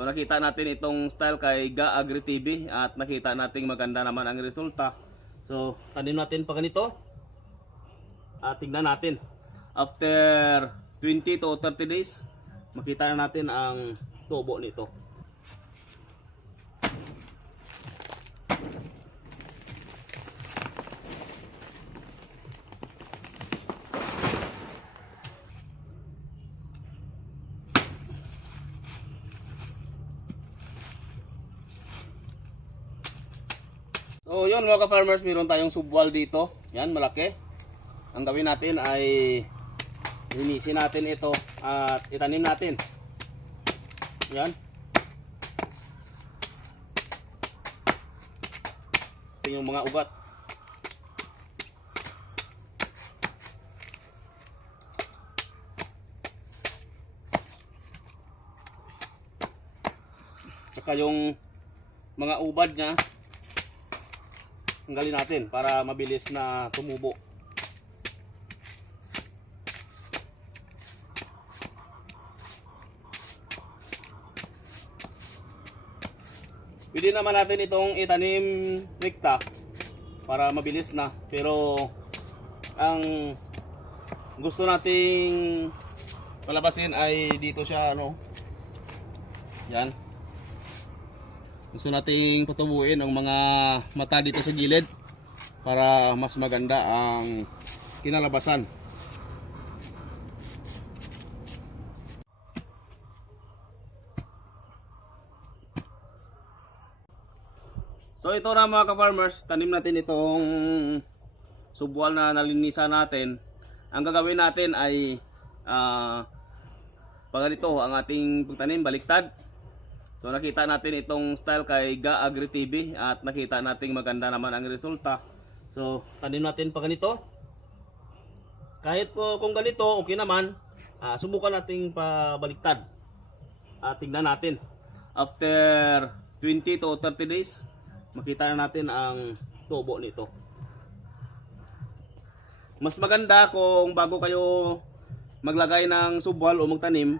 So nakita natin itong style kay Ga Agri TV at nakita nating maganda naman ang resulta. So tanim natin pa ganito. At tingnan natin. After 20 to 30 days, makita na natin ang tubo nito. So yun mga ka-farmers, meron tayong subwal dito. Yan, malaki. Ang gawin natin ay linisin natin ito at itanim natin. Yan. Ito yung mga ugat. Tsaka yung mga ubad niya tanggalin natin para mabilis na tumubo. Pwede naman natin itong itanim rekta para mabilis na. Pero ang gusto nating palabasin ay dito siya ano. Yan. Gusto nating patubuin ang mga mata dito sa gilid para mas maganda ang kinalabasan. So ito na mga ka-farmers, tanim natin itong subwal na nalinisan natin. Ang gagawin natin ay ah pag ganito ang ating pagtanim baliktad. So nakita natin itong style kay Ga Agri TV at nakita nating maganda naman ang resulta. So tanim natin pa ganito. Kahit po kung ganito okay naman, ah, subukan nating pabaliktad. At tingnan natin. After 20 to 30 days, makita na natin ang tubo nito. Mas maganda kung bago kayo maglagay ng subwal o magtanim,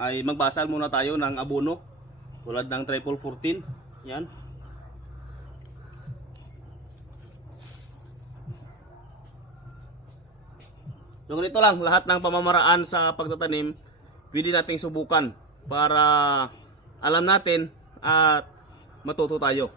ay magbasal muna tayo ng abono tulad ng triple 14 yan. So ganito lang lahat ng pamamaraan sa pagtatanim pwede nating subukan para alam natin at matuto tayo